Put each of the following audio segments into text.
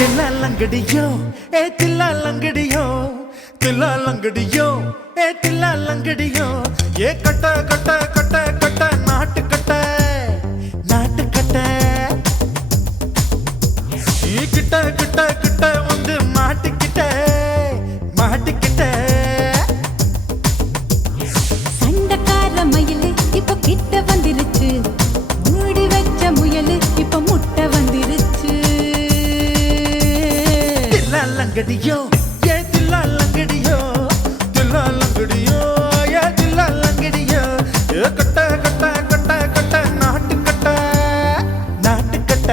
தில்லாலங்கடியோ ஏ தில்லாலங்கடியோ தில்லாலங்கடியோ ஏ தில்லாலங்கடியோ ஏ கட்ட கட்ட கட்ட கட்ட நாட்டு கட்ட நாட்டு கட்ட நீ கிட்ட கிட்ட கிட்ட வந்து மாட்டிக்கிட்ட மாட்டிக்கிட்ட சண்டக்கார மயிலு இப்ப கிட்ட வந்துருச்சு மூடி வச்ச முயலு இப்ப முட்டை வந்துருச்சு தில்லாலங்கடியோ ஏ தில்லாலங்கடியோ தில்லாலங்கடியோ ஏ தில்லாலங்கடியோ ஏ கட்ட கட்ட கட்ட கட்ட நாட்டு கட்ட நாட்டு கட்ட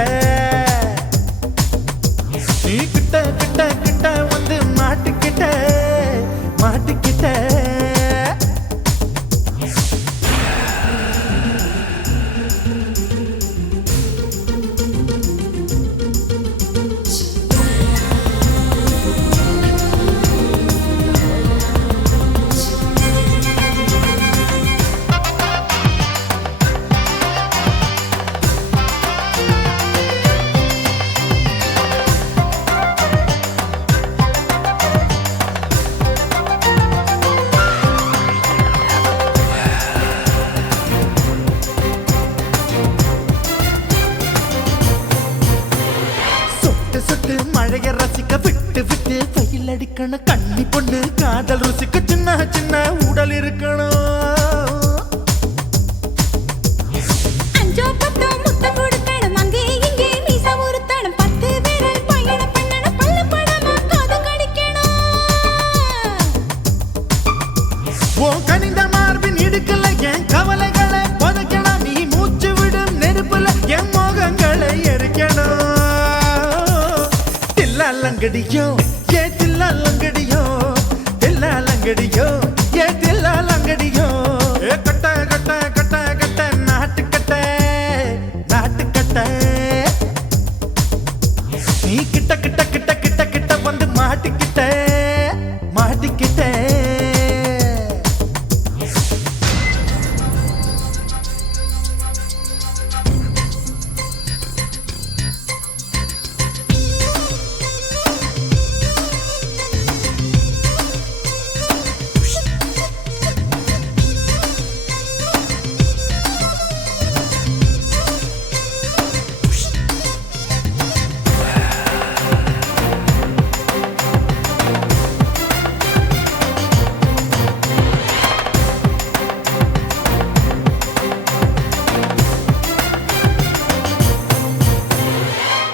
நீ கிட்ட கிட்ட கிட்ட வந்து மாட்டிக்கிட்ட மாட்டிக்கிட்ட சுட்டு மழைய ரசிக்க விட்டு விட்டு வெயில் அடிக்கணும் கண்ணி பொண்ணு காதல் ருசிக்க சின்ன சின்ன உடல் இருக்கணும் அஞ்சோ பத்தோ முத்தம் கொடுக்கணும் அங்கே இங்கே மீச உருத்தணும் 10 விரல் பயணம் பண்ணணும் பல்ல படமா காது கடிக்கணும் ஓ கனிந்த மார்பின் இடுக்கல என் கவலைகளை புதைக்கணும் நீ மூச்சு விடும் நெருப்புல என் மோகங்களை எரிக்கணும் தில்லாலங்கடியோ ஏ தில்லாலங்கடியோ தில்லாலங்கடியோ ஏ தில்லாலங்கடியோ ஏ கட்ட கட்ட கட்ட கட்ட நாட்டு கட்ட நாட்டு கட்ட நீ கிட்ட கிட்ட கிட்ட கிட்ட கிட்ட வந்து மாட்டிக்கிட்ட மாட்டிக்கிட்ட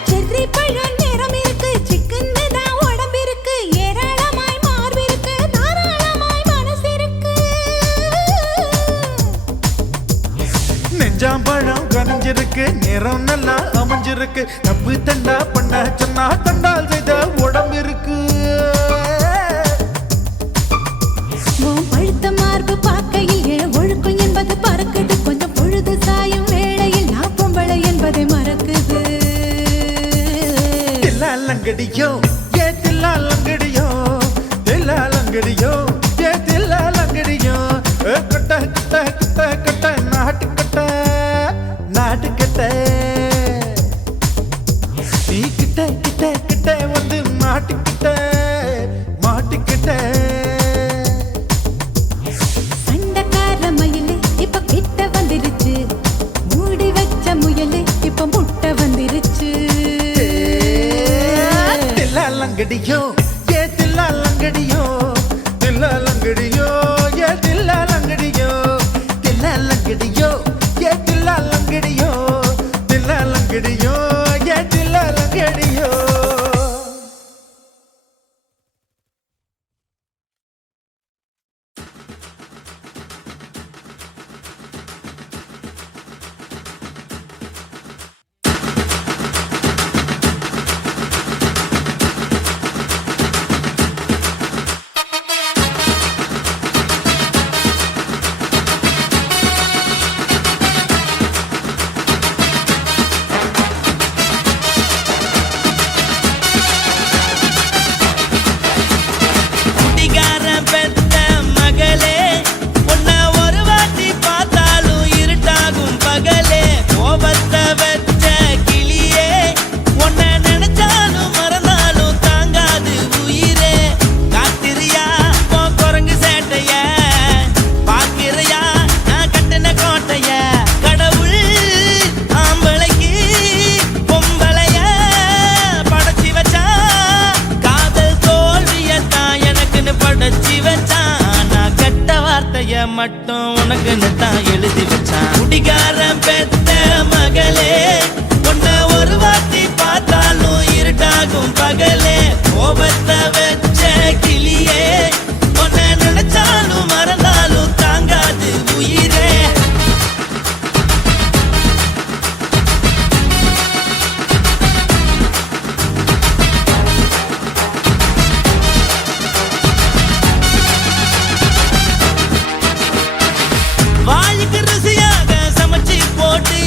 செர்ரி பழம் நிறம் இருக்கு சிக்கன்னு தான் உடம்பு இருக்கு ஏராளமாய் மார்பு இருக்கு தாராளமாய் மனசு இருக்கு நெஞ்சாம்பழம் கனிஞ்சிருக்கு நிறம் நல்லா அமைஞ்சிருக்கு தப்பு தண்டா பண்ண சொன்னா தண்டால் செய்த உடம்பு இருக்கு உன் பழுத்த மார்பு பார்க்கையில் என் ஒழுக்கம் என்பது பறக்குது கொஞ்சம் பொழுது சாயும் வேளையில் நான் பொம்பளை என்பதை மறக்குது தில்லாலங்கடியோ ஏ தில்லாலங்கடியோ தில்லாலங்கடியோ ஏ தில்லாலங்கடியோ ஏ கட்ட கட்ட கட்ட கட்ட நாட்டு கட்ட நாட்டு கட்ட நீ கிட்ட கிட்ட கிட்ட வந்து மாட்டிக்கிட்ட மாட்டிக்கிட்ட சண்டக்கார மயிலு இப்ப கிட்ட வந்துருச்சு மூடி வச்ச முயலு இப்ப முட்டை வந்துருச்சு தில்லாலங்கடியோ ஏ தில்லாலங்கடியோ தில்லாலங்கடியோ ஏ தில்லாலங்கடியோ தில்லாலங்கடியோ ஏ தில்லாலங்கடியோ தில்லாலங்கடியோ ஏ தில்லாலங்கடியோ மட்டும் உனக்குன்னு தான் எழுதி வச்சான். குடிகாரன் பெத்த மகளே, உன்னை ஒரு வாட்டி பார்த்தாலும் இருட்டாகும் பகலே. கோபத்தை வச்ச கிளியே, உன்னை நினைச்சாலும் மறந்தாலும் தாங்காது உயிரே. வாய்க்கு ருசியாக சமைச்சு போட்டு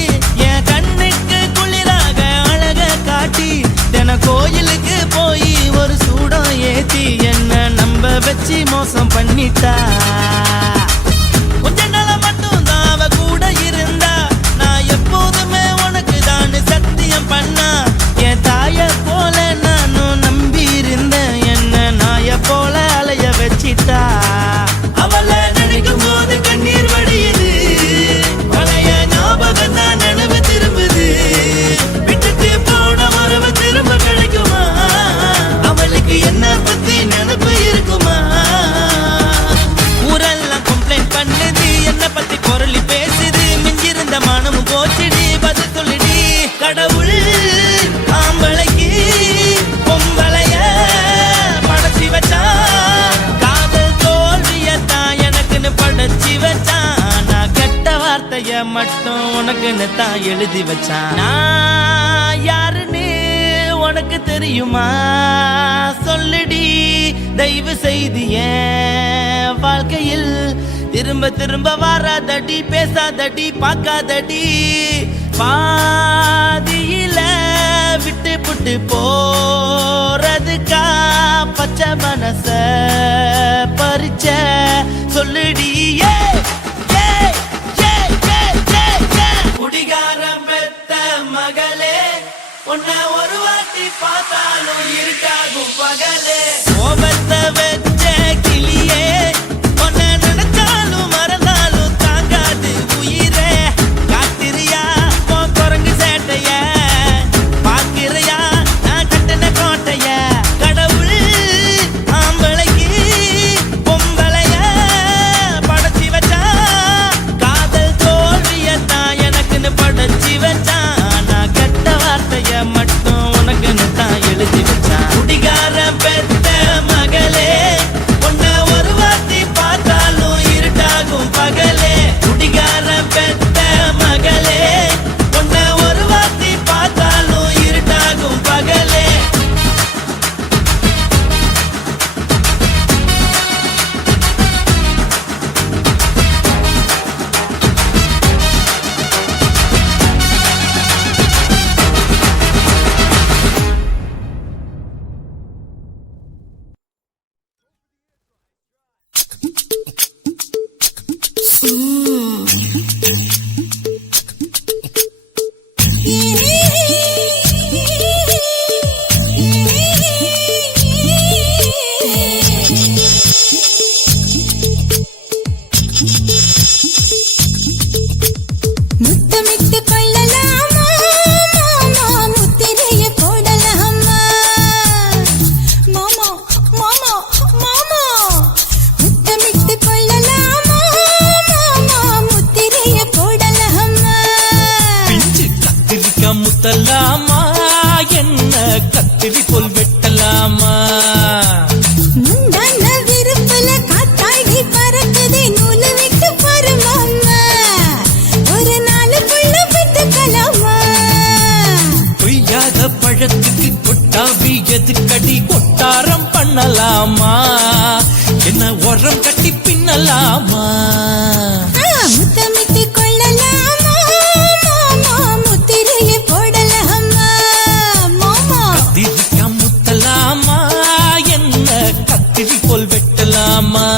என் கண்ணுக்கு குளிராக அழக காட்டி தின கோயிலுக்கு போய் ஒரு சூடம் ஏத்தி என்ன நம்ப வச்சு மோசம் பண்ணிட்டா. கொஞ்ச நாள மட்டும் தான் அவ கூட இருந்தா, நான் எப்போதுமே உனக்கு தான் சத்தியம் பண்ணா. என் தாய போல நானும் நம்பி இருந்தேன், என்ன நாய போல அலைய வச்சிட்டா. அவளை நினைக்கும் போது கண்ணீர் வடியுது, பழைய ஞாபகம் தான் நினைவு திரும்புது. விட்டுட்டு போன உறவு திரும்ப கிடைக்குமா? அவளுக்கு என்ன பத்தி நினைப்பு இருக்குமா? ஊரெல்லாம் கம்ப்ளைண்ட் பண்ணுது, என்ன பத்தி பொருளி பேசுது. மிஞ்சிருந்த மனமும் போச்சுடி, பதில் சொல்லுடி. கடவுள் ஆம்பளைக்கு பொம்பளைய படைச்சி வச்சான், காதல் தோல்வியத்தான் எனக்குன்னு படைச்சி வச்சான். நான் கெட்ட வார்த்தைய மட்டும் உனக்குன்னு தான் எழுதி வச்சான். நான் யாருன்னு உனக்கு தெரியுமா? சொல்லுடி தயவு செய்து என் வாழ்க்கையில் திரும்ப திரும்ப வராதடி, பேசாதடி, பார்க்காதடி. பாதியில விட்டு புட்டு போறதுக்கா பச்சை மனச பறிச்ச சொல்லுடி. குடிகாரம் பெத்த மகளே, உன்னை ஒரு வாட்டி பார்த்தாலும் இருட்டாகும் பகலே. கோபத்தை வச்ச கிளியே, உன்னை நினைச்சாலும் மறந்தாலும் தாங்காது உயிரே. காத்திரியா உன் குரங்கு சேட்டைய, பாக்கிறையா நான் கட்டின கோட்டைய. கடவுள் ஆம்பளைக்கு பொம்பளைய படைச்சி வச்சா, காதல் தோல்வியத்தான் எனக்குன்னு படைச்சி வச்சான். நான் கெட்ட வார்த்தைய மட்டும் உனக்குன்னு தான் எழுதி வச்சான். குடிகாரன் பெத்த மகளே, உன்னை ஒரு வாட்டி பார்த்தாலும் இருட்டாகும் பகலே. குடிகாரன் பெத்த மகளே, உன்னை ஒரு வாட்டி பார்த்தாலும் இருட்டாகும் பகலே. முத்தமிட்டு கொள்ளலாமா மாமா, முத்திரைய போடலாமா மாமா மாமா மாமா. முத்தமிட்டு கொள்ளலாமா மாமா, முத்திரைய போடலாமா. பிஞ்சு கத்திரிக்கா முத்தலாமா, என்ன கத்திரி போல் வெட்டலாமா. முந்தான விருப்பல காத்தாடி பறக்குதே, நூலு விட்டு பாரு மாமா, ஒரு நாளுக்குள்ள விட்டுக்கலாமா. பொய்யாத பழத்துக்கு கொட்டாவி எதுக்கடி, கொட்டாரம் பண்ணலாமா, என்ன உரம் கட்டி பின்னலாமா. முத்தமிட்டு கொள்ளலாமா மாமா, முத்திரைய போடலாமா மாமா. கத்திரிக்கா முத்தலாமா, என்ன கத்திரி போல் வெட்டலாமா.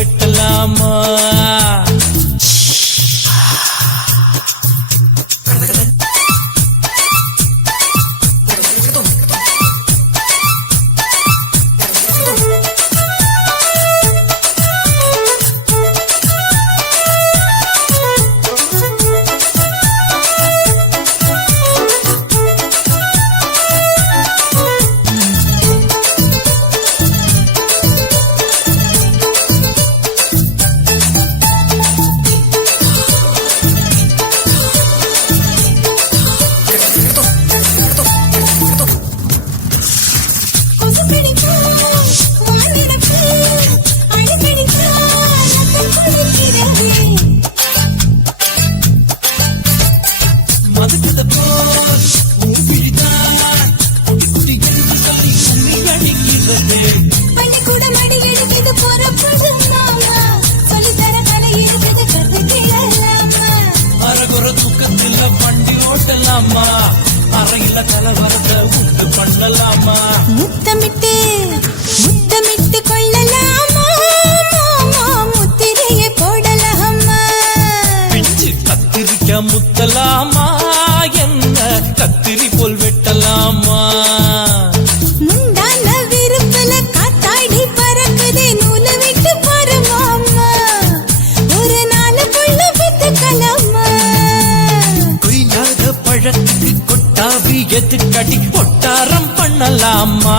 வெட்டலாமா கொசு கடிச்சா வானிடப்பு அடிக்கடிச்சா ரத்தம் குளிக்கிறதே மதுக்குத போல் ஊபிதான் குடி சொல்லி உண்ணி அடிக்கிறது பள்ளிக்கூடம் அடி எடுக்குது போறப்பது மாமா சொல்லித்தர கலை இருக்குது கத்துக்கிடலாமா அரகுற தூக்கத்துல வண்டி ஓட்டலாமா அறையில கலவரத்தை உண்டு பண்ணலாமா முத்தமிட்டு முத்தமிட்டு கொள்ளலாமா மாமா முத்திரையை போடலாமா பிஞ்சு கத்திரிக்க முத்தலாமா என்ன கத்திரி போல் வெட்டலாமா முந்தான விருப்பல காத்தாடி பறக்குதே நூலை விட்டு பாரு மாமா ஒரு நாள் புள்ள வித்துக்கலாமா கொய்யாத பழத்துக்கு கொட்டாவி எதுக்கடி ஒட்டாரம் பண்ணலாமா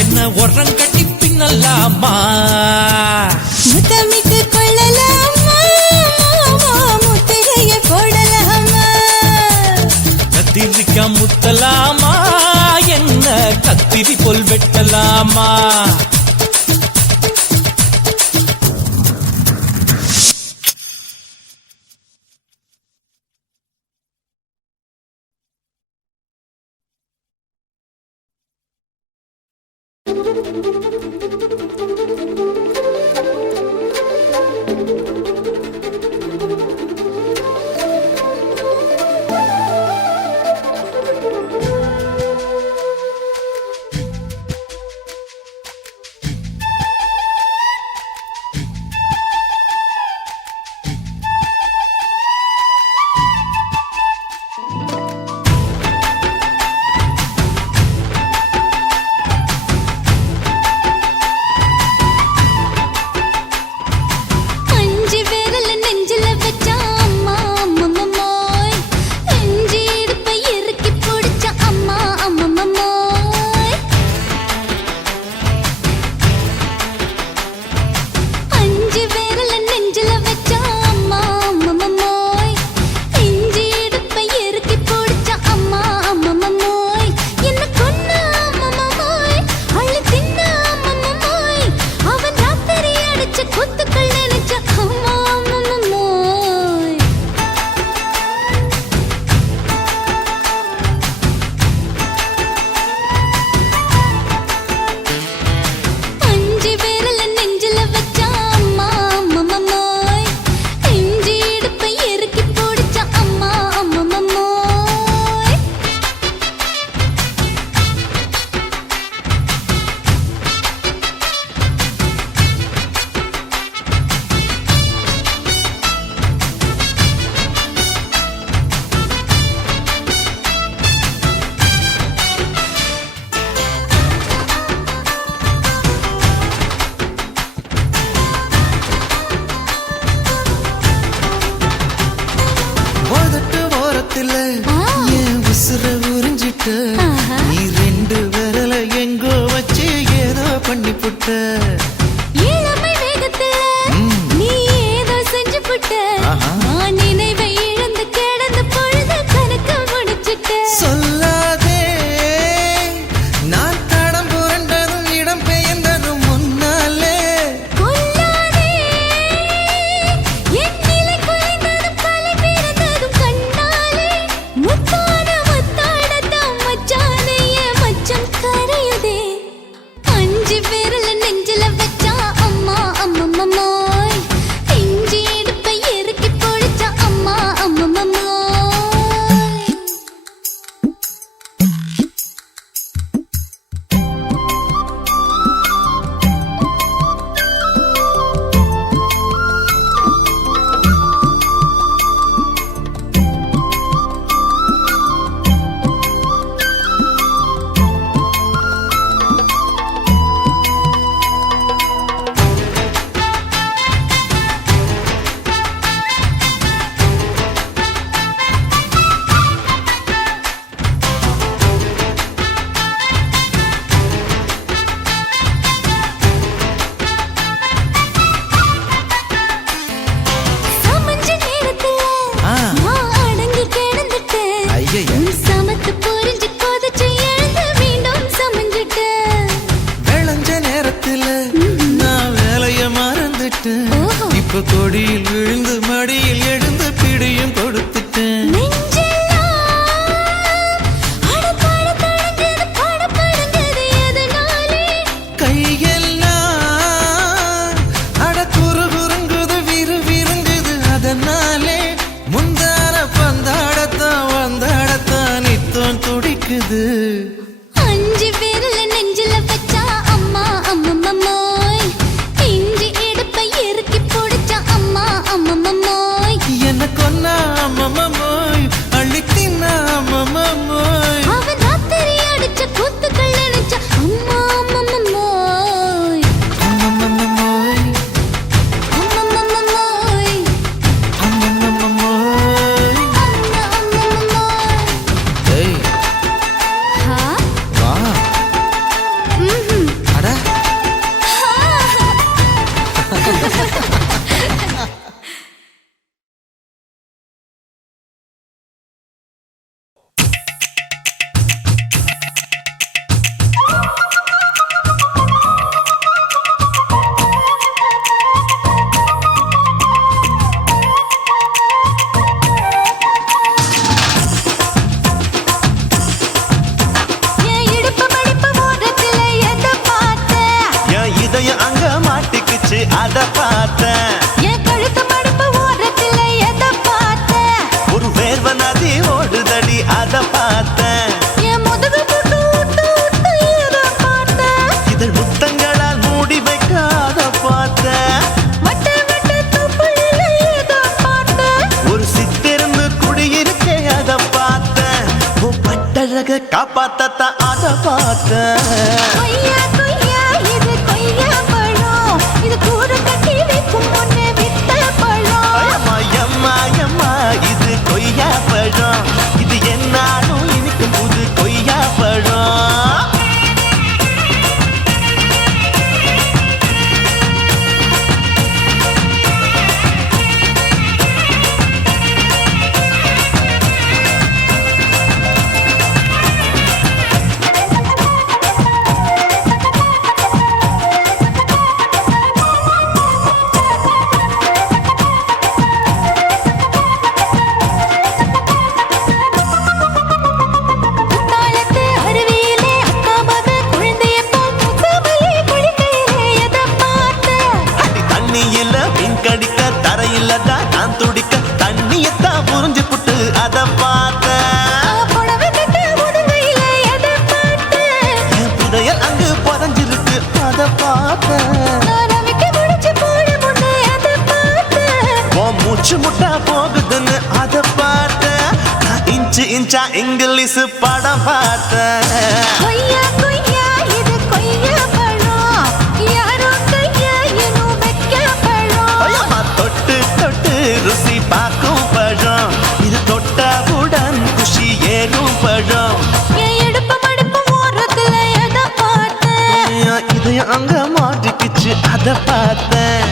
என்ன உரம் கட்டி பின்னலாமா முத்தமிட்டு கொள்ளலாமா மாமா முத்திரையை போடலாமா கத்திரிக்க முத்தலாமா என்ன கத்திரி போல் வெட்டலாமா வந்துட்டேன். ஓஹோ. இப்ப கொடியில் விழுந்து மடியில் எழுந்து பிடியும் கொடுத்துட்டேன். கையெல்லாம் அட குறு குறுங்குது விறு விருங்குது அதனாலே முந்தார பந்தாடத்தான் வந்தாடத்தான் நித்தம் துடிக்குது. அஞ்சு பேர்ல நெஞ்சில வச்சா அம்மா அம்மம்மோய், இஞ்சி எடுப்பை இறுக்கி பிடிச்சா அம்மா அம்மம்மோய், என்ன கொன்னா அம்மம்மோய் அள்ளித்தின்னா அம்மம்மோய். அவன் ராத்திரி அடிச்ச கூத்துக்கள் நினைச்சா அம்மா அம்மம்மோய், அம்மம்மோய் அம்மம்மோய், அம்மம்மோய். அம்மம்மோய். ஏய் ஹா? வா ம்ஹும். அட என் இடுப்பு மடிப்பு ஓரத்துல எதை பார்த்த? என் இதயம் அங்க மாட்டிக்குச்சு அத பார்த்தேன். என் கழுத்து மடிப்பு ஓரத்துல எதை பார்த்த? ஒரு வேர்வ நதி ஓடுதடி அத பார்த்தேன். என் முதுகு புட்டு விட்டு விட்டு எதை பார்த்த? இதழ் முத்தங்களால் மூடி வைக்க அத பார்த்தேன். வட்ட வட்ட தொப்புளில எதை பார்த்த? ஒரு சித்திருந்து குடியிருக்கே அத பார்த்தேன். உன் பட்டழக காப்பாத்தத்தான் அத பார்த்தேன். கொய்யா கொய்யா இது கொய்யா பழம், இது கூட கட்டி வைக்கும் முன்னே வித்த பழம். அம்மா, எம்மா, எம்மா, இது கொய்யா பழம். இது என்னாலும் இனிக்கும் புது கொய்யா பழம். குத்தாலத்து அருவியிலே அக்கா மக குழந்தைய போல் முகமலே குளிக்கையிலே எதை பார்த்த? அடி தண்ணியில மீன் கடிக்க தரையில தான் நான் துடிக்க தண்ணியத்தான் புரிஞ்சு புட்டு அத பார்த்தேன். புடவை கட்ட முதுகையிலே எதை பார்த்த? என் புதையல் அங்கு புதஞ்சிருக்கு அத பார்த்தேன். நான் அவிக்க முடிச்சு போட முன்னே எதை பார்த்த? உன் மூச்சு முட்டா போகுதுன்னு அத பார்த்தேன். நான் இன்ச்சு இன்ச்சா இங்கிலீஷ் படம் பார்த்தேன். கொய்யா கொய்யா இது கொய்யா பழம், யாரோ கையா இன்னும் வைக்க பழம். ஐயம்மா, தொட்டு தொட்டு ருசி பார்க்கும் பழம். இது தொட்டவுடன் குஷி ஏறும் பழம். என் இடுப்பு மடிப்பு ஓரத்துல எதை பார்த்த? என் இதயம் அங்க மாட்டிக்கிச்சு அத பார்த்தேன்.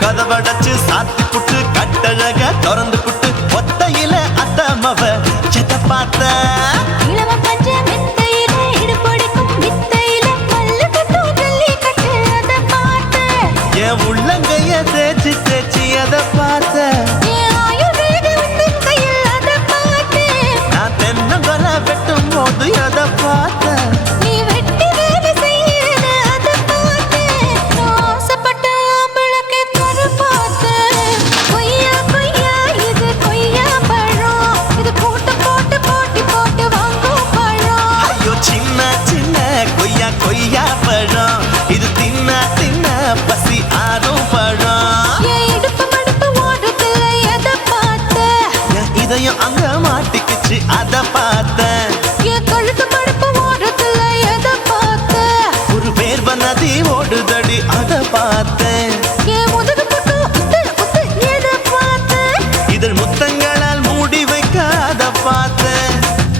கதவடைச்சு சாத்தி புட்டு கட்டழக திறந்து புட்டு ஒத்தையில அத்தமவ செத்த பார்த்த. இளம பஞ்ச மெத்தையிலே இடுப்பொடிக்கும் வித்தையில மல்லு கட்டும் ஜல்லிக்கட்டு அதை பார்த்த. என் உள்ளங்கைய தேய்ச்சி தேய்ச்சி அத பார்த்த. என் ஆயுர்வேத உந்தன் கையில் அதை பார்த்த. நான் தென்னங்கொலை வெட்டும் போது அத பார்த்த. நீ வெட்டி வேலை செய்யறது அதை பார்த்த. நான் ஆசைப்பட்ட ஆம்பளுக்கு தர பார்த்த. கொய்யா கொய்யா இது கொய்யா பழம், இது கூட்டு போட்டு போட்டி போட்டு வாங்கும் பழம். ஐயோ சின்ன சின்ன கொய்யா கொய்யா பழம். இது தின்ன தின்ன பசி ஆறும் பழம். என் இடுப்பு மடிப்பு ஓரத்துல எதை பார்த்தேன். என் முதுகு புட்டு உத்து உத்து எதை பார்த்தேன்? இதழ் முத்தங்களால் மூடி வைக்க அதை பார்த்தேன்.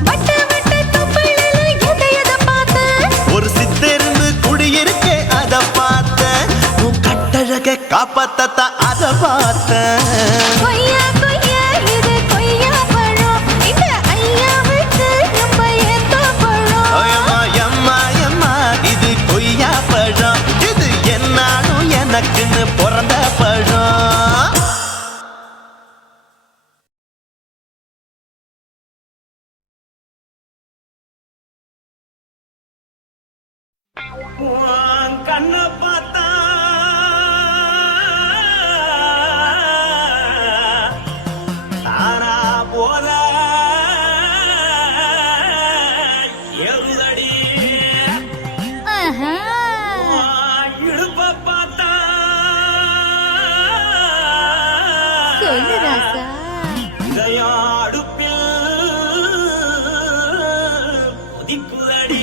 வட்ட வட்ட தொப்புளில எதை பார்த்தேன்? ஒரு சித்தெரும்பு குடியிருக்கே அதை பார்த்தேன். உன் கட்டழக காப்பாத்தத்தான் அதை பார்த்தேன். கொய்யா கொய்யா இது கொய்யா பழம். இந்த ஐயாவுக்கு ரொம்ப ஏத்த பழம். அம்மா எம்மா எம்மா இது கொய்யா பழம். இது என்னாலும் எனக்குன்னு பிறந்த பழம். கண்ண பார்த்தா தானா போல எருதடி ஆஹா. இடுப்ப பார்த்தா சொல்லு ராசா. இதயம் அடுப்பில் உதிக்குதடி.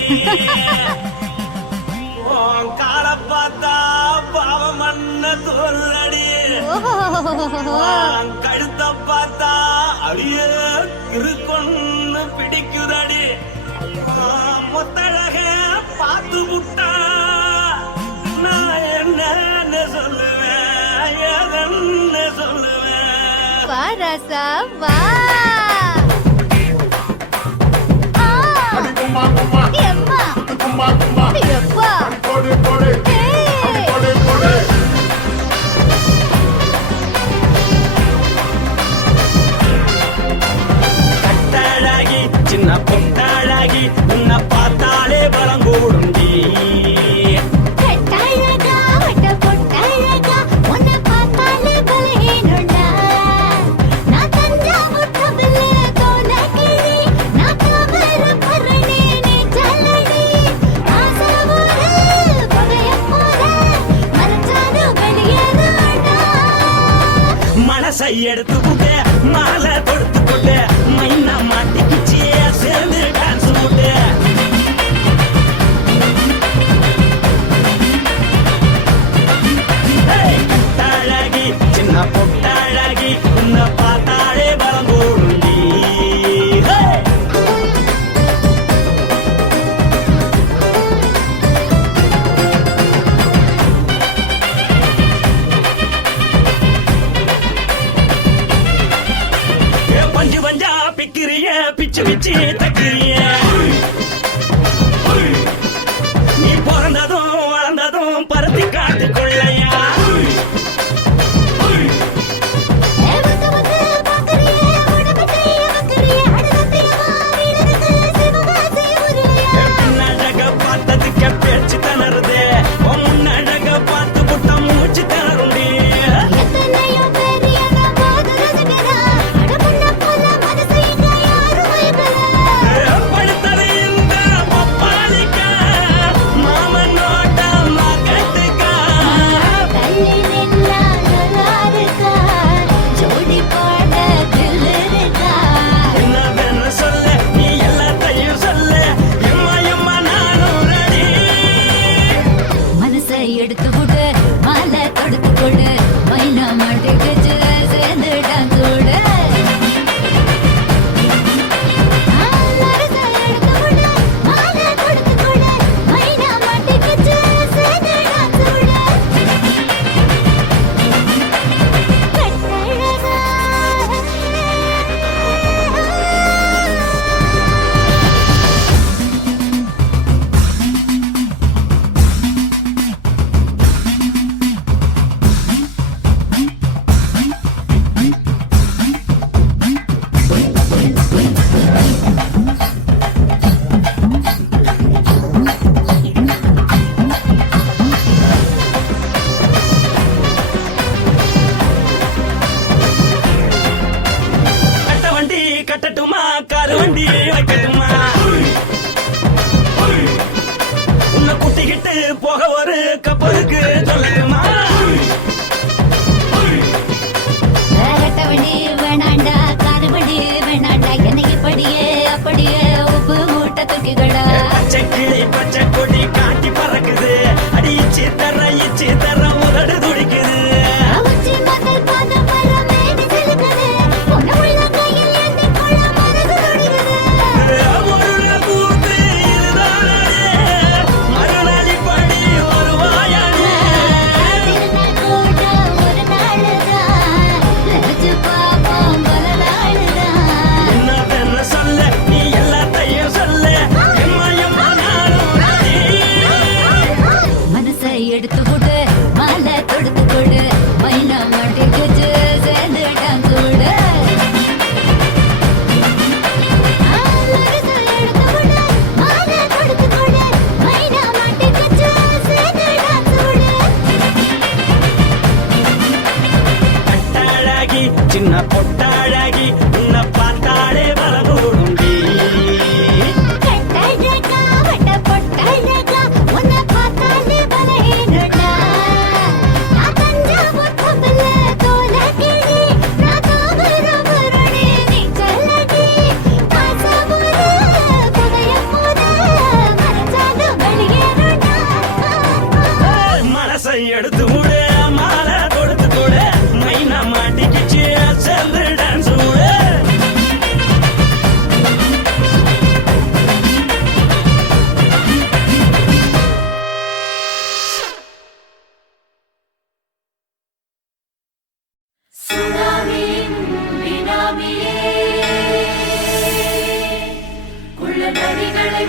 கால பார்த்தா பாவம் மண்ண தோறுதடி. கழுத்த பார்த்தா அழிய இருக்குன்னு பிடிக்குதடி. மொத்தழக பார்த்து விட்டா நான் என்னன்னு சொல்லுவேன், எதன்னு சொல்லுவேன். வா ராசா வா. ஆ. எம்மா. எப்பா. கட்டழகி சின்ன பொட்டழகி உன்னை பார்த்தாலே பலம் கூடுண்டி. கட்டழகா வட்ட பொட்டழகா உன்னை பார்த்தாலே பலஹீனம்டா. நான் தஞ்சாவூர் தவிலே தோலகிரி, நான் தாமரை பரணி நீ ஜல்லடி. ஆசையோடு புகையப் போல மறைச்சாலும் வெளியேறாடா. மனசை எடுத்து புட்டு மாலை தொடுத்து புட்டு மைனா மாட்டிக்கிச்சு சேர்ந்து டான்ஸ் புட்டு. கட்டழகி சின்ன பொட்டழகி உன்னை பார்த்தாலே பலம் கூடுண்டி. பஞ்சு பஞ்சா பிக்கிறிய பிச்சு பிச்சு தக்கிறிய. நீ பிறந்ததும் வளர்ந்ததும் பருத்தி காட்டுக்குள்ளையா. வந்து வந்து பார்க்கறியே உடம்பத்தைய வைக்கறியே அடுத்தத்தையவா வீரருக்கு சிவகாசி உருளையா. பின்னழக பார்த்ததுக்கு பேச்சு திணறுது. முன்னழக பார்த்து புட்டம் மூச்சு திணறுண்டி. எத்தனையோ பேர் என்ன போது ரசிக்கிறா. அடமுன்ன போல மனசை இங்க யாரும் வைக்கல. படுத்தது இந்த பப்பாளிக்கா மாமன் நோட்ட மகட்டுக்கா. தள்ளி நின்னா நல்லாருக்கா. ஜோடி பாட தில்லிருக்கா. என்னவென்னு சொல்ல நீ எல்லாத்தையும் சொல்ல. எம்மா எம்மா நானும் ரெடி. மனசை எடுத்து விடு மாலை தொடுத்து கொடு மைனா மாட்டுக்குச்சு சேர்ந்து டான்ஸ் விடு. மனசை எடுத்து விடு மாலை தொடுத்து கொடு மைனா மாட்டுக்குச்சு சேர்ந்து டான்ஸ் விடு. கட்டழகா.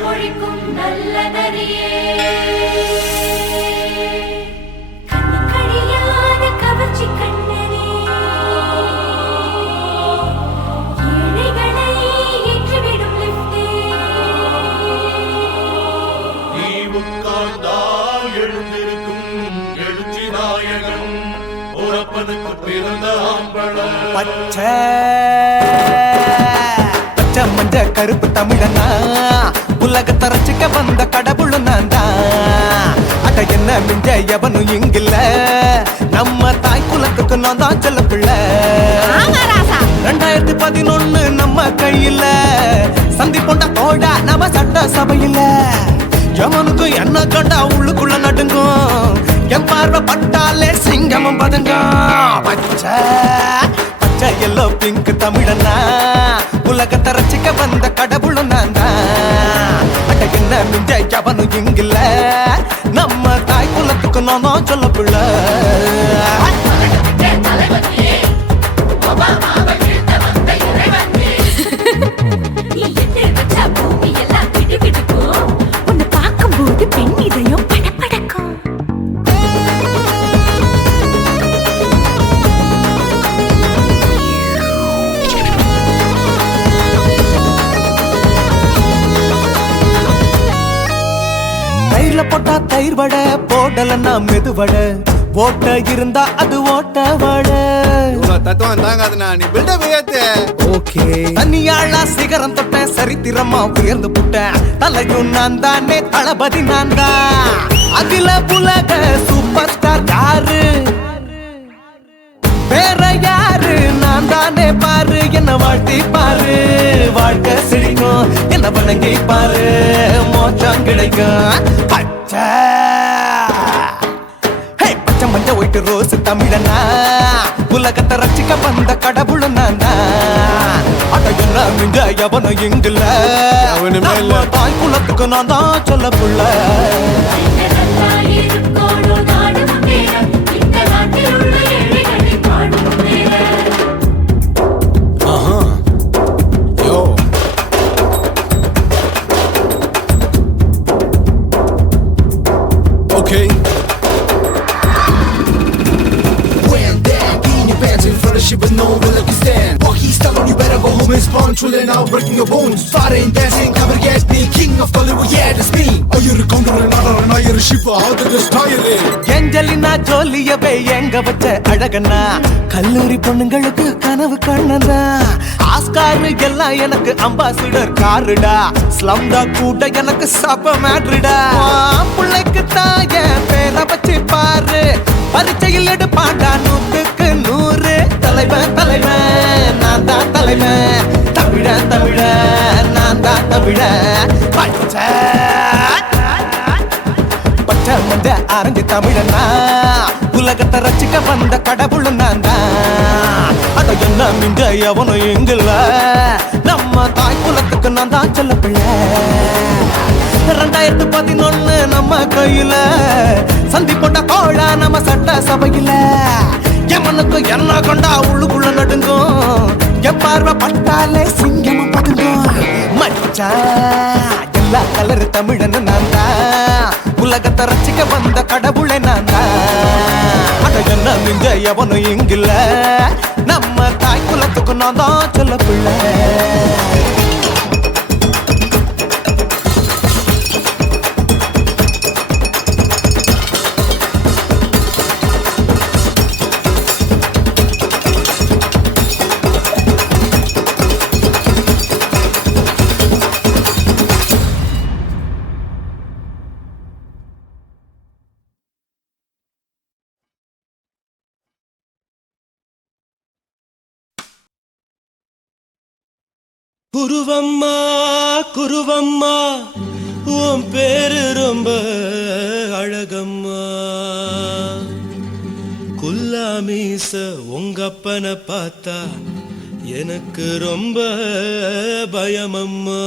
ஒழிக்கும் நல்ல நரியே கண்ணுக்கழியாத கவர்ச்சி கண்ணனே ஏழைகளை ஏற்றிவிடும் லிப்டே நீ உட்கார்ந்தால் எழுந்திருக்கும் எழுச்சி நாயகன் உறப்பனுக்கு பிறந்த ஆம்பள பச்சை பச்சை மஞ்ச கருப்பு தமிழனா உலகத்தை ரசிக்க வந்த கடவுள் நான் தான் அட என்ன மிஞ்ச எவனும் இங்கில்ல நம்ம தாய் குலத்துக்கு நான் தான் செல்ல பிள்ளை 2011 நம்ம கையில சந்தி போட்ட தோடா நம்ம சட்ட சபையில எவனுக்கு என்ன கண்டா உள்ளுக்குள்ள நடுங்கும் என் பார்வை பட்டாலே சிங்கமும் பதுங்கும் பச்சை பச்சை எல்லோ பிங்க் தமிழனா உலகத்தை ரசிக்க வந்த கடவுளும் நான் தான் அட என்ன மிஞ்ச எவனும் இங்கில்ல நம்ம தாய் குலத்துக்கு நான் தான் சொல்ல பிள்ளை நீ எட்டு வச்சா பூமி எல்லாம் கிடுகிடுக்கும் உன்னை பார்க்கும்போது பெண் இதயம் படபடக்கும் தயிர்ல போட்டா தயிர் வடை போடலன்னா மெது வடை ஓட்ட இருந்தா அது ஓட்ட வடை தத்துவம் தாங்காதுண்ணா நீ பில்டப் ஏத்து ஓகே தனியாளா சிகரம் தொட்ட சரித்திரமா உயர்ந்து புட்டேன் தலையும் நான் தானே தளபதி நான் தான் அகில உலக சூப்பர் ஸ்டார் யாரு வேற யாரு நான் தானே பாரு என்ன வாழ்த்தி பாரு வாழ்க்கை சிரிக்கும் என்ன வணங்கி பாரு மோச்சம் கிடைக்கும் பச்சை பச்சை மஞ்ச ஒயிட்டு ரோஸ் தமிழனா உலகத்தை ரசிக்க வந்த கடவுள் நான் தான் அட என்ன மிஞ்ச எவனும் இங்கில்ல அவனுமே இல்ல. நம்ம தாய் குலத்துக்கு நான் தான் சொல்ல புள்ள நல்லா இருக்கோடு நாடு முன்னேற இந்த நாட்டில் உள்ள ஏழைகளை பாடு முன்னேற யோ okay Shit with no will let you stand. Walk he's telling you better go home and spawn. Chillin' out, breaking your bones. Fighting, dancing, cover gas, be king of Hollywood, yeah, that's me. Oh, you're a counter and another, you're a shipper. How did this tire it? Angelina ஜோலியவே எங்க வச்ச அழகனா கல்லூரி பொண்ணுங்களுக்கு கனவு கண்ணனா Oscar எல்லாம் எனக்கு ambassador காருடா ஸ்லம்டா கூட எனக்கு சப்ப மேட்ருடா பிள்ளைக்கு தாய பேரை வச்சு பாரு பரீட்சையில் எடுப்பாண்டா 100க்கு 100 தலைவன் தலைவன் நான் தான் தலைவன் தமிழன் தமிழன் நான் தான் தமிழன் பச்சை பச்சை மஞ்ச ஆரஞ்சு தமிழனா உலகத்தை ரசிக்க வந்த கடவுள் நான் தான் அட என்ன மிஞ்ச எவனும் எங்கில்ல நம்ம தாய் குலத்துக்கு நான் தான் சொல்ல பிள்ளை 2011 நம்ம கையில சந்தி போட்ட கோழா நம்ம சட்ட சபையில எமனுக்கு என்ன கொண்டா உள்ளுக்குள்ள நடுங்கும் என் பார்வை பட்டாலே சிங்கமும் பதுங்கும் மச்சா எல்லா கலர் தமிழன் நான் தான் உலகத்தை ரசிக்க வந்த கடவுளை நான் தான் அட என்ன மிஞ்ச எவனும் இங்கில்ல நம்ம தாய் குலத்துக்கு நான் தான் சொல்ல பிள்ளை குருவம்மா குருவம்மா உன் பேரு ரொம்ப அழகம்மா குல்லாமீச உங்க அப்பனை பார்த்தா எனக்கு ரொம்ப பயமம்மா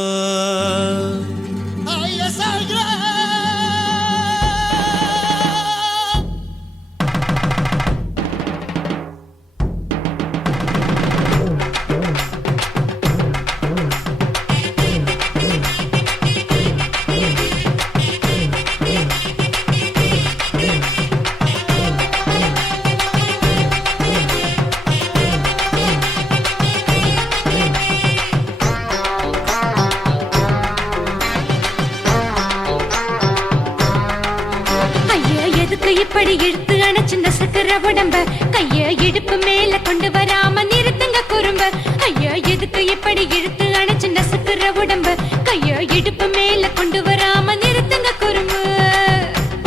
நசுக்குற உடம்ப கைய இடுப்பு மேல கொண்டு வராம நிறுத்துங்க குறும்ப ஐயா எதுக்கு இப்படி இழுத்து அணைச்சு நசுக்குற உடம்ப கைய இடுப்பு மேல கொண்டு வராம நிறுத்துங்க குறும்பு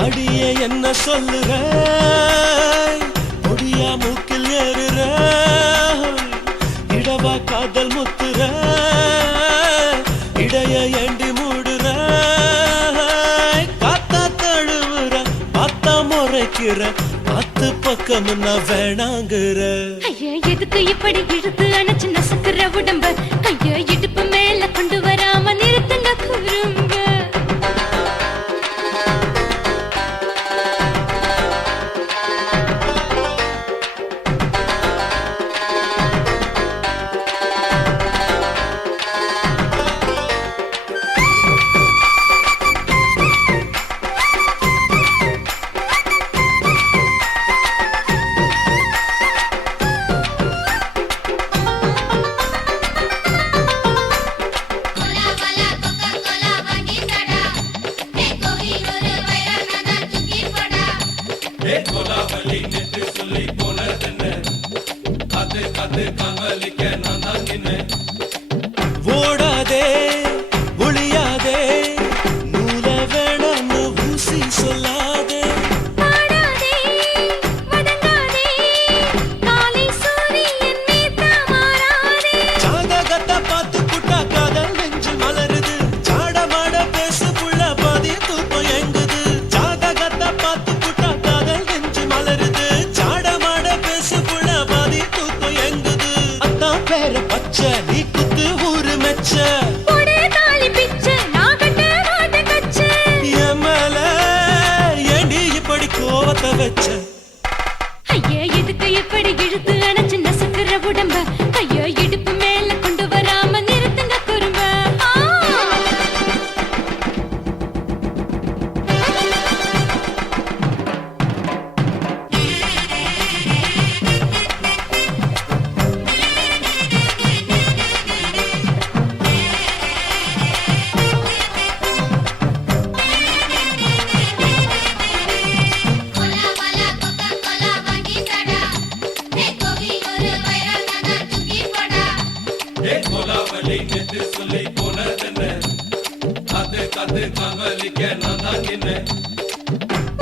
அடியே என்ன சொல்லுற ஒடியா மூக்கில் ஏறுற இடவா காதல் முத்துற இடைய ஏண்டி மூடுற காத்தா தழுவுற பார்த்தா முறைக்கிற பத்து பக்கம் நான் வேணாங்குற ஐயா எதுக்கு இப்படி இழுத்து அணைச்சு நசுக்குற உடம்ப கைய இடுப்பு மேல கொண்டு வராம நிறுத்துங்க குறும்ப ஓடாதே ஒளியாதே நூல வேணான்னு ஊசி சொல்லாதே பாடாதே வதங்காதே காலை சூரியன் மீத மாறாதே ஜாதகத்தை பார்த்து புட்டா காதல் நெஞ்சு மலருது சாடமாட பேசு புள்ள பாதி தூக்கம் எங்குது ஜாதகத்தை பார்த்து புட்டா காதல் நெஞ்சு மலருது சாடமாட பேசு புள்ள பாதி தூக்கம் எங்குது அத்தான் பேர பச்சை நீ குத்து ஊரு மெச்ச போடே தாலி பிச்சை நான் கட்ட மாட்ட கச்சை என் மேல ஏண்டி இப்படி கோவத்தை வச்ச ஐயா எதுக்கு இப்படி இழுத்து அணைச்சு நசுக்குற உடம்ப கைய இடுப்பு மேல கொண்டு வராம நிறுத்துங்க குறும்ப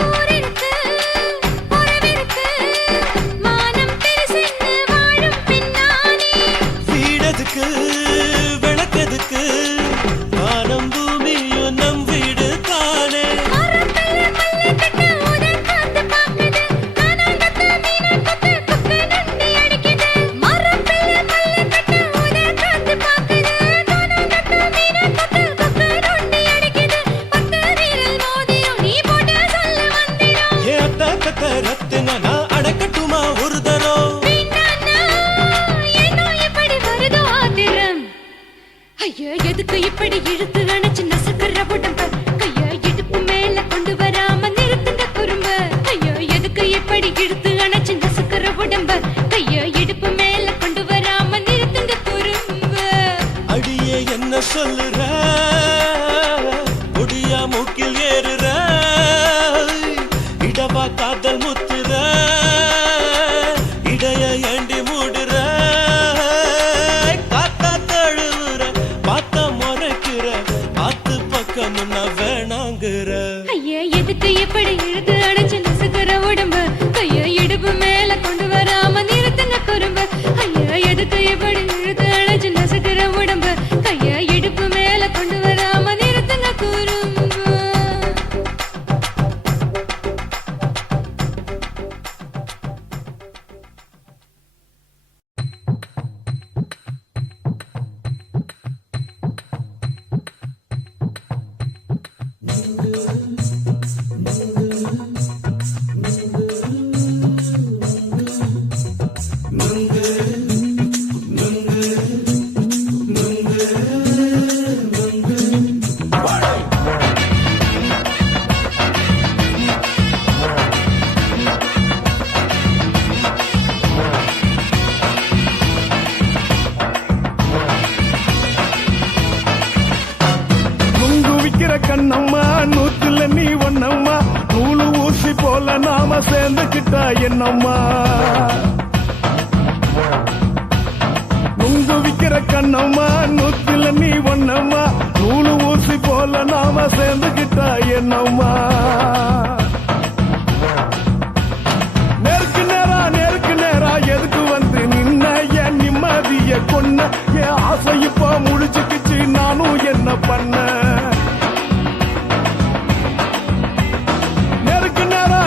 ஊரிருக்கு உறவிருக்கு மானம் பெருசென்னு வாழும் பின்னானே வீடதுக்கு விளக்கதுக்கு வானம் பூமியும் நம் வீடு தானே மரத்துல மல்லு கட்ட உதன் காத்து பாக்குது கானாங்கத்து மீனாங்கத்து குக்கு நண்டி அடிக்குது மரத்துல மல்லு கட்ட உதன் காத்து பாக்குது கானாங்கத்து மீனாங்கத்து குக்கு நண்டி அடிக்குது பத்து வீரல் மோதிரம் நீ போட்ட சொல்ல வந்திடும் ஏ அத்த கத்த ரத்தின நான் அடக்கட்டுமா ஒரு தரம் வீணானா ஏனோ இப்படி வருதோ ஆத்திரம் ஐயா எதுக்கு இப்படி இழுத்து அணைச்சு நசுக்குற உடம்ப கைய இடுப்பு மேல கொண்டு வராம நிறுத்துங்க குறும்ப ஐயா எதுக்கு இப்படி இழுத்து அணைச்சு நசுக்குற உடம்ப கைய இடுப்பு மேல கொண்டு வராம நிறுத்துங்க குறும்ப அடியே என்ன சொல்லுற ஒடியா மூக்கில் ஏறுற இடவா காதல் முத்துற சேர்ந்துக்கிட்டா என்னம்மா நுங்கு விக்கிற கண்ணம்மா நூத்துல நீ ஒன்னம்மா நூலு ஊசி போல நாம சேர்ந்துக்கிட்டா என்னம்மா நேருக்கு நேரா எதுக்கு வந்து நின்ன என் நிம்மதிய கொன்ன என் ஆசை இப்ப முடிச்சுக்கிச்சு நானும் என்ன பண்ண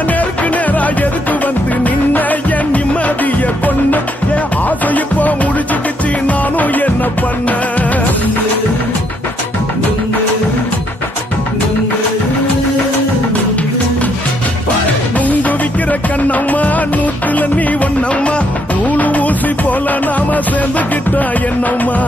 நேருக்கு நேரா எதுக்கு வந்து நின்ன என் நிம்மதிய கொன்ன என் ஆசை இப்ப முடிச்சுக்கிச்சு நானும் என்ன பண்ண நுங்கு விக்கிற கண்ணம்மா நூத்துல நீ ஒன்னம்மா நூலு ஊசி போல நாம சேர்ந்துக்கிட்டா என்னம்மா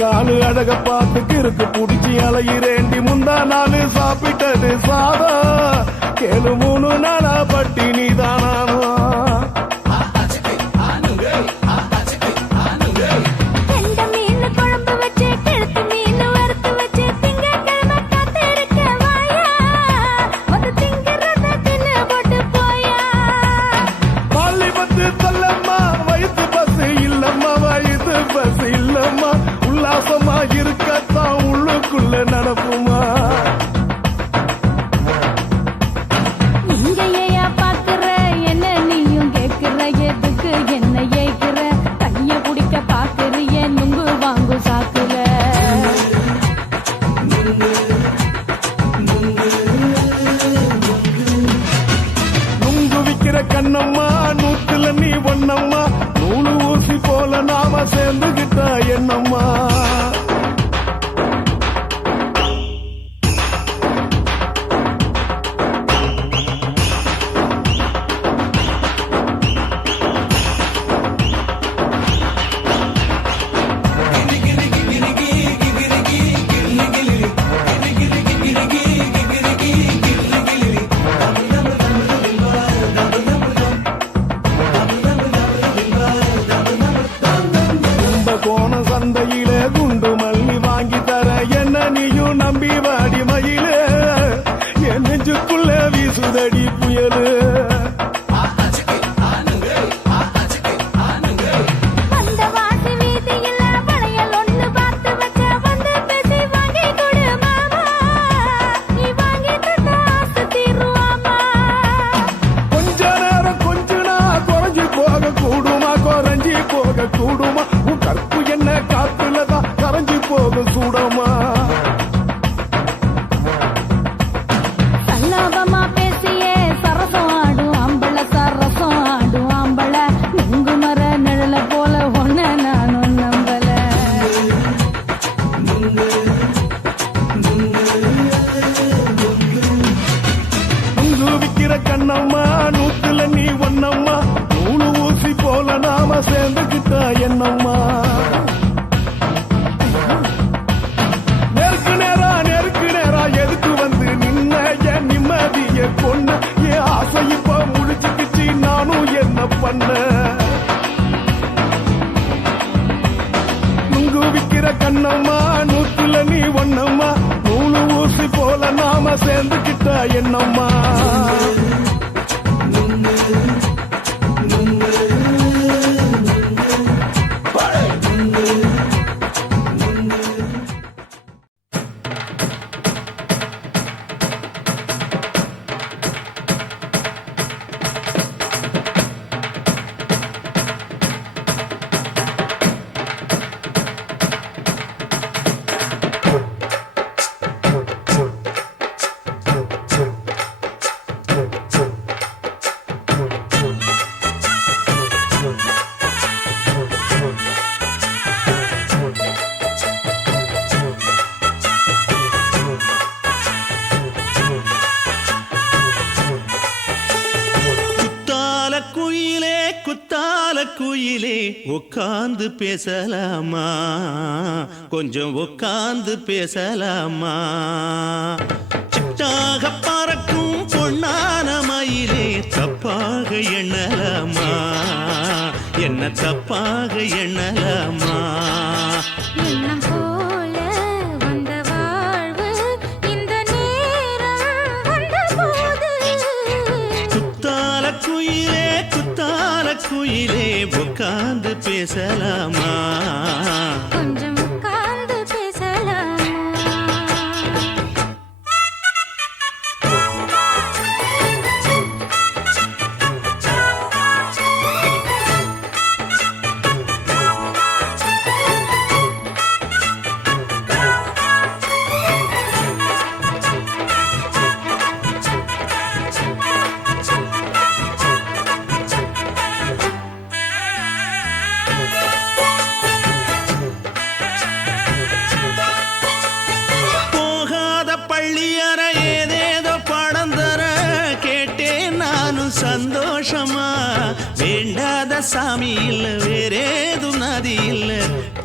காலு அழக பார்த்துக்கு இருக்கு புடிச்சி அலையிறேண்டி முந்தா நாலு சாப்பிட்டது சாதா கேளு 3 நாளா பட்டினி தானாமா கெண்ட மீன் குழம்பு வச்சு கெளுத்து மீன் வறுத்து வச்சு திங்கட்கிழமை காத்திருக்க வாயா வந்து திங்கிறத தின்னு போட்டு போயா பள்ளி பத்து தள்ளம்மா வயிற்று பஸ் இல்லம்மா வயிற்று பஸ் இல்லம்மா உல்லாசமா இருக்கத்தான் உள்ளுக்குள்ள நடப்புமா இங்கேயா பாக்குற என்ன நீயும் கேக்குற எதுக்கு என்ன ஏக்குற தண்ணிய குடிக்க பாக்குறிய நுங்கு வாங்கு சாக்குற நுங்கு விக்கிற கண்ணம்மா நூத்துல நீ ஒன்னம்மா நூலு ஊசி போல நாம சேர்ந்துகிட்டா என்னம்மா கோண சந்தையில குண்டு மல்லி வாங்கி தர என்ன நீயும் நம்பி வாடி மயில என் நெஞ்சுக்குள்ள வீசுதடி புயலு வந்த வாசி வீதியில வளையல் ஒண்ணு பார்த்து வச்ச வந்து பேசி வாங்கி கொடு மாமா நீ வாங்கி தந்த ஆசை தீருவாமா கொஞ்ச நேரம் கொஞ்சனா குறைஞ்சி போக கூடுமா குறைஞ்சி போக கூடுமா உன் கற்பு என்ன காத்துலதான் கரைஞ்சி போக சூடமா சல்லாபமா பேசியே சரசம் ஆடும் ஆம்பள சரசம் ஆடும் ஆம்பள நுங்கு மர நிழல போல ஒன்ன நானும் நம்பல நுங்கு விக்கிற கண்ணம்மா நூத்துல நீ ஒன்னம்மா நூலு ஊசி போல நாம சேர்ந்துகிட்டா என்னம்மா நேருக்கு நேரா எதுக்கு வந்து நின்ன என் நிம்மதிய கொன்ன என் ஆசை இப்ப முடிச்சுக்கிச்சு நானும் என்ன பண்ண நுங்கு விக்கிற கண்ணம்மா நூத்துல நீ ஒன்னம்மா நூலு ஊசி போல நாம சேர்ந்துகிட்டா என்னம்மா குயிலே உட்கார்ந்து பேசலாமா கொஞ்சம் உட்கார்ந்து பேசலாமா சிட்டாக பறக்கும் பொன்னான மயிலே தப்பாக எண்ணலாமா என்ன தப்பாக எண்ணலாமா எண்ணம் போல வந்த வாழ்வு இந்த நேரம் வந்தபோது குத்தால குயிலே உட்கார்ந்து பேசலாமா கொஞ்சம் உட்கார்ந்து பேசலாமா போகாத பள்ளியற ஏதேதோ படம் தர கேட்டேன் நானும் சந்தோஷமா வேண்டாத சாமி இல்ல வேறேதும் நதி இல்ல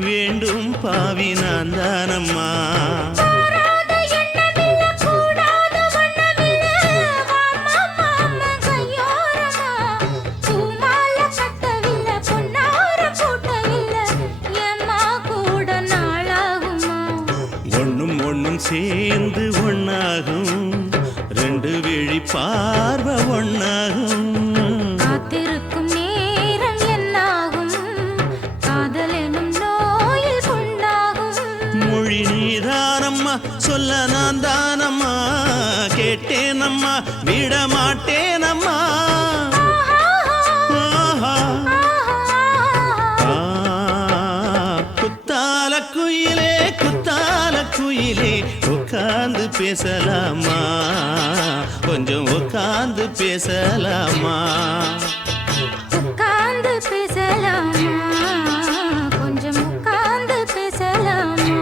வேண்டும் பாவி நான் தானம்மா போராத எண்ணமில்ல கூடாத வண்ணமில்ல வாமா மாமா கையோரமா பூமால கட்டவில்ல பொன்னார போட்டவில்ல ஏம்மா கூட நாளாகுமா ஒண்ணும் சேர்ந்து ஒண்ணாகும் ரெண்டு விழி பார்வை ஒண்ணாகும் காத்திருக்கும் நேரம் என்னாகும் காதல் எனும் நோயில் புண்ணாகும் மொழி நீதானம்மா சொல்ல நான் தானம்மா கேட்டேனம்மா விட மாட்டேனம்மா ஆஹா. குத்தால குயிலே உட்கார்ந்து பேசலாமா கொஞ்சம் உட்கார்ந்து பேசலாமா உட்கார்ந்து பேசலாமா கொஞ்சம் உட்கார்ந்து பேசலாமா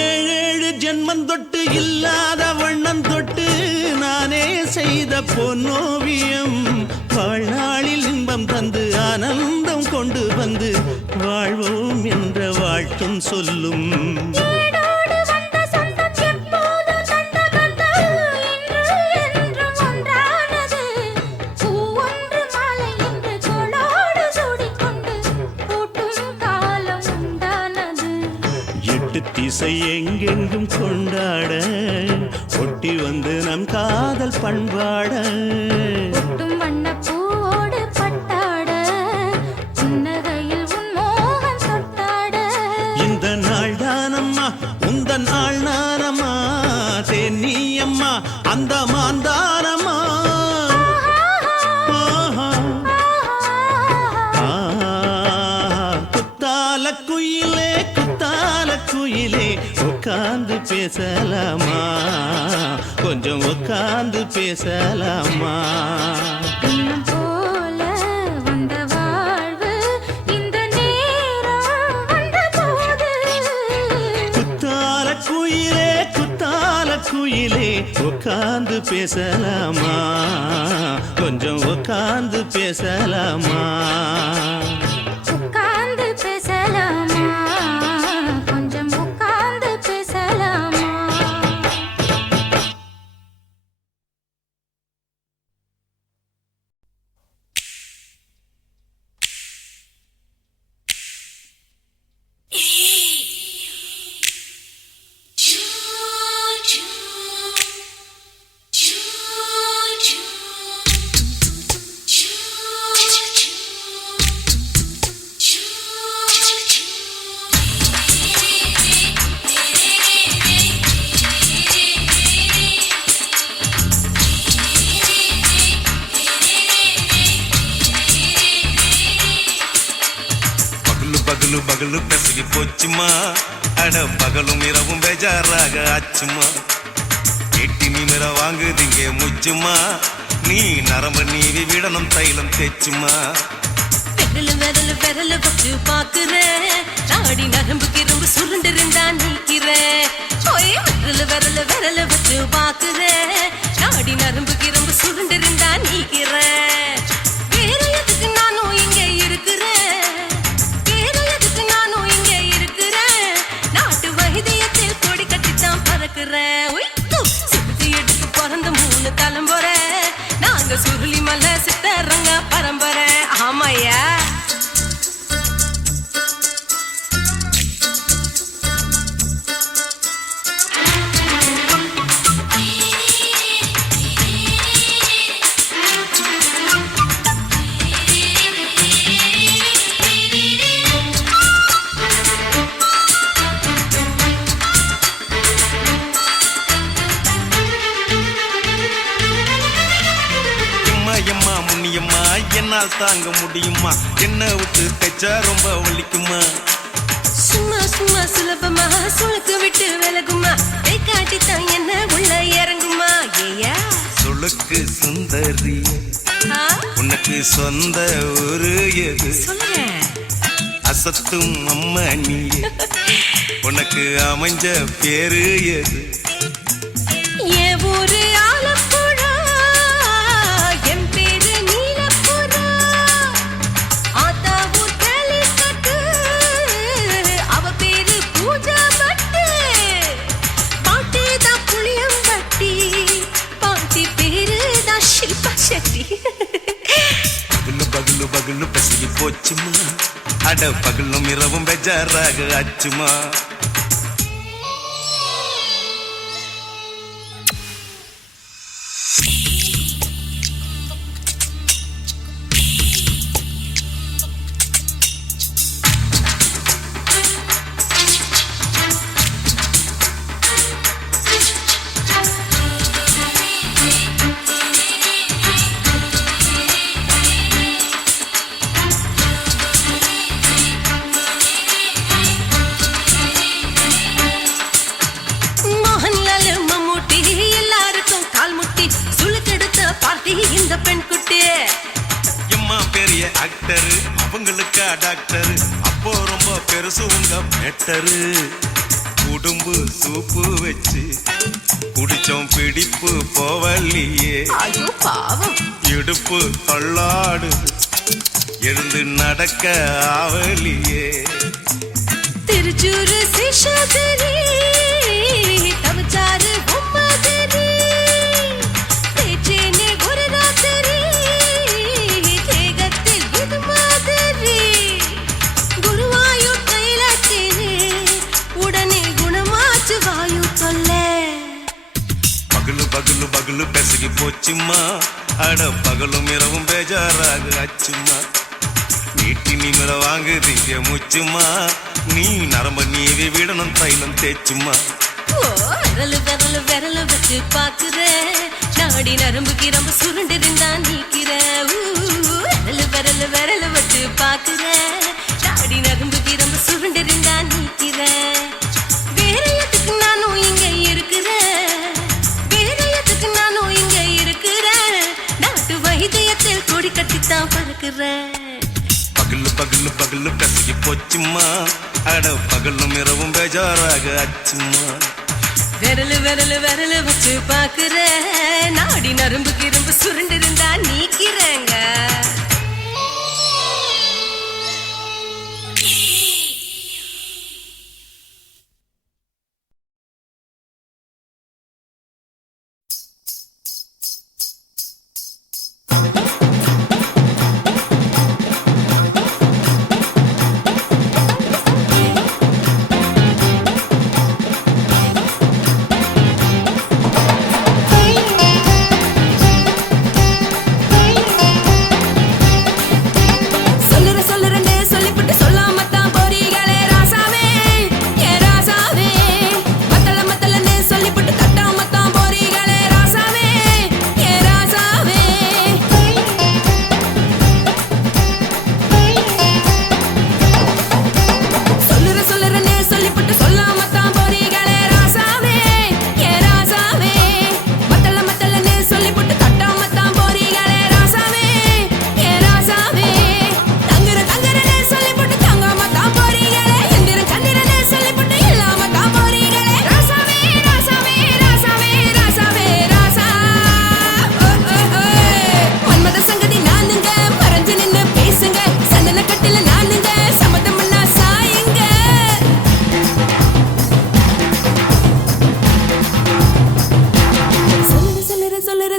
ஏழேழு ஜென்மம் தொட்டு இல்லாத வண்ணம் தொட்டு நானே செய்த பொன்னோவியம் வாழ்நாளில் இன்பம் தந்து ஆனந்தம் கொண்டு வந்து வாழ்வோம் என்ற வாழ்த்தும் சொல்லும் ஏடோடு வந்த சொந்தம் எப்போதும் தந்த பந்தம் இன்று என்றும் ஒன்றானது பூ ஒன்று மாலை என்று தோளோடு சூடிக்கொண்டு பூட்டும் காலம் உண்டானது எட்டு திசை எங்கெங்கும் கொண்டாட ஒட்டி வந்து நம் காதல் பண்பாட ஒட்டும் வண்ணப் பூவோடு பட்டாட புன்னகையில் உன் மோகம் தொட்டாட இந்த நாள் தானம்மா உந்த நாள் நானம்மா தென்னியம்மா அந்த மாந்தானம்மா ஆஹா. குத்தால குயிலே உட்கார்ந்து பேசலாமா கொஞ்சம் உட்கார்ந்து பேசலாமா எண்ணம் போல வந்த வாழ்வு இந்த நேரம் வந்தபோது குத்தால குயிலே உட்கார்ந்து பேசலாமா கொஞ்சம் உட்கார்ந்து பேசலாமா உட்கார்ந்து பேசலாமா கொஞ்சம் உட்கார்ந்து பேசலாமா பகலு பகலு பெசகி போச்சுமா அட பகலும் இரவும் பேஜாராக ஆச்சுமா எட்டி நிமிர வாங்குதிங்க முச்சுமா நீ நரம்பு நீவி விடணும் தைலம் தேச்சுமா விரல் விரல் விரல் வச்சு பாக்குறேன் நாடி நரம்பு கிரம்பு சுருண்டிருந்தா நீக்கிறேன் ஓய் விரல் விரல் விரல் வச்சு பாக்குறேன் நாடி நரம்பு கிரம்பு சுருண்டிருந்தா நீக்கிறேன் வேற எதுக்கு நானும் இங்க இருக்கிறேன் வேற எதுக்கு நானும் இங்க இருக்கிறேன் நாட்டு வைத்தியத்தில் கொடி கட்டித்தான் பறக்கிறேன் சுத்தி எடுத்து பிறந்த 3 தலைமுறை நாங்க சுருளி மலை சித்தரங்க பரம்பரை ஆமாயா எம்மா முன்னியம்மா என்னால் தாங்க முடியுமா என்ன விட்டு தைச்சா ரொம்ப வலிக்குமா சும்மா சும்மா சுலபமா சுளுக்கு விட்டு விலகுமா கை காட்டித்தான் என்ன உள்ள இறங்குமா ஏயா சுளுக்கு சுந்தரி உனக்கு சொந்த ஊரு எது சொல்லுங்க அசத்தும் அம்மா நீ உனக்கு அமைஞ்ச பேரு எது என் ஊரு ஆலப்புழா என் பேரு நீலப்புறா ஆத்தா ஊர் கேலிக்கட்டு அவ பேரு பூஜா பட்டு பாட்டி தான் புளியம்பட்டி பாட்டி பேரு தான் ஷில்பா செட்டி பகலு பகலு பகலு பசிக்கு போச்சுமா அட பகலும் இரவும் பெஜாராக ஆச்சுமா இந்த பெண் குட்டி எம்மா பெரிய ஆக்டரு அவங்களுக்கா டாக்டரு அப்போ ரொம்ப பெருசு உங்க மேட்டரு உடும்பு சூப்பு வச்சு குடிச்சோம் பிடிப்பு போவல்லையே ஐயோ பாவம் இடுப்பு தள்ளாடு எழுந்து நடக்க ஆவலியே திருச்சூரு சேஷாதிரி தவச்சாரு பொம்மதிரி தேச்சேனே ஒரு ராத்திரி தேகத்தில் இது மாதிரி குருவாயூர் தைலத்திரி உடனே குணமாச்சு வாயு சொல்ல பகலு பகலு பகலு பெசகி போச்சுமா அட பகலும் இரவும் பேஜாராக ஆச்சுமா நீட்டி நிமிர வாங்குதிங்க முச்சுமா நீ நரம்ப நீவி விடணும் தைலம் தேச்சுமா விரல் விரல் விரல் வச்சு பாக்குறேன் நாடி நரம்பு கிரம்பு சுருண்டிருந்தா நீக்கிறேன் விரல் விரல் விரல் வச்சு பாக்குறேன் நாடி நரம்பு கிரம்பு சுருண்டிருந்தா நீக்கிறேன் வேற எதுக்கு நானும் இங்க இருக்கிறேன் வேற எதுக்கு நானும் இங்க இருக்கிறேன் நாட்டு வைத்தியத்தில் கொடி கட்டித்தான் பறக்கிறேன் பகலு பகலு பகலு பெசகி போச்சுமா அட பகலும் இரவும் பேஜாராக ஆச்சுமா விரல் விரல் விரல் வச்சு பாக்குறேன் நாடி நரம்பு கிரம்பு சுருண்டிருந்தா நீக்கிறேங்க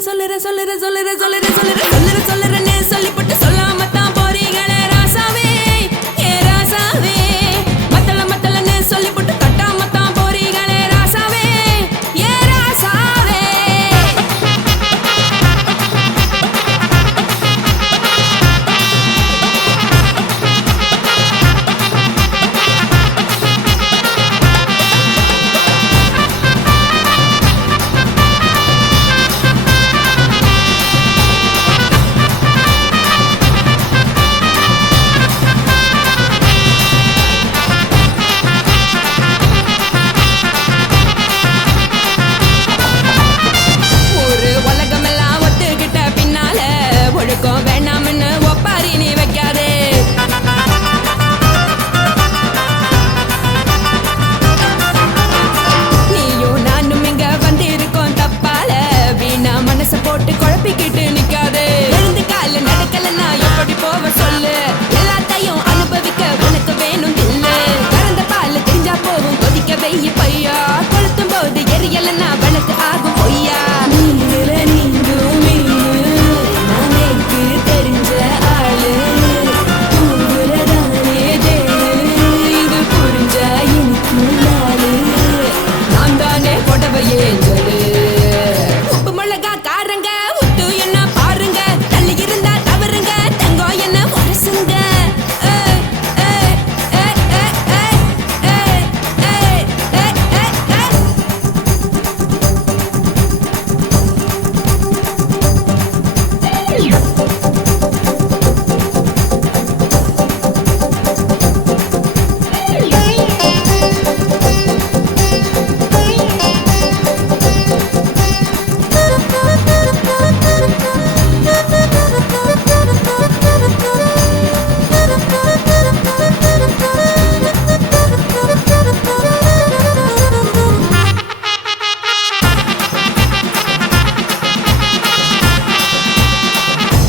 சொல்லுறேன்னு சொல்லிப்பட்டு சொல்லாமத்தான் போறீங்களே ராசாவே ஏ ராசாவே மத்தளன்னு சொல்லிப்பட்டு கட்டாமத்தான் போறீங்களே ராசாவே ஏ ராசாவே ஒரு உலகமெல்லாம் ஒத்துக்கிட்ட பின்னால ஒழுக்கம் வேண்டாம்னு ஒப்பாரி நீ வைக்காதே நீயும் நானும் இங்க வந்திருக்கோம் தப்பால வீணா மனச போட்டு குழப்பிக்கிட்டு நிக்காதே எழுந்து கால நடக்கலன்னா எப்படி போவ சொல்லு எல்லாத்தையும் அனுபவிக்க உனக்கு வேணும் இல்ல கறந்த பால் தெரிஞ்சா போகும் கொதிக்க வெய்ய பையா கொளுத்தும் போது எரியலன்னா வழக்கு ஆகும் பொய்யா நீங்கள நீங்கும் மீனு நானேக்கு தெரிஞ்ச ஆளு உங்களதானே தேனு இது புரிஞ்சா எனக்கு நாளு நான் தானே புடவையே சொல்லு உப்பு மிளகா காரங்க உத்து என்ன பாருங்க தள்ளி இருந்தா தவறுங்க தங்கம் என்ன வரசுங்க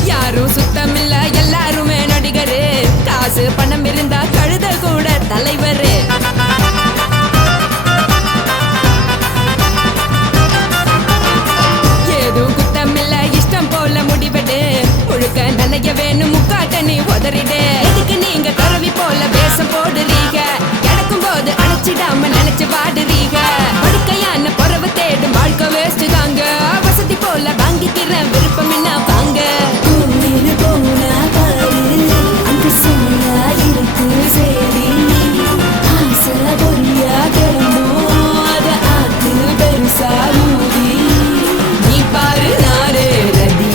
யாரும் சுத்தமில்ல எல்லாருமே நடிகரு காசு பணம் இருந்தா கழுத கூட தலைவரு ஏதும் குத்தமில்ல இஷ்டம் போல முடிவெடு முழுக்க நனைய வேணும் முக்காட்ட நீ உதறிடு எதுக்கு நீங்க துறவி போல வேஷம் போடுறீங்க கிடக்கும் போது அணைச்சிடாம நினைச்சு பாடுறீங்க படுக்கையான பொறவை தேடும் வாழ்க்கை வேஸ்ட் தாங்க வசதி போல வாங்கிக்கிற விருப்பம் என்ன வாங்க போனா பாரு அந்த சின்ன இருக்கு சரி ஆசை பொரியா கிளம்பும் அத ஆத்து பெருசா ஊதி நீ பாரு நாரே ரதி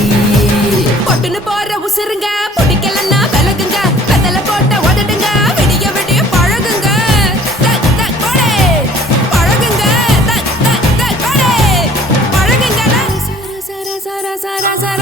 பொட்டுன்னு போற உசுருங்க பிடிக்கலன்னா விலகுங்க வெத்தல போட்ட உதடுங்க விடிய விடிய பழகுங்க கொடே பழகுங்க கொடே பழகுங்க சர சர சர சர சர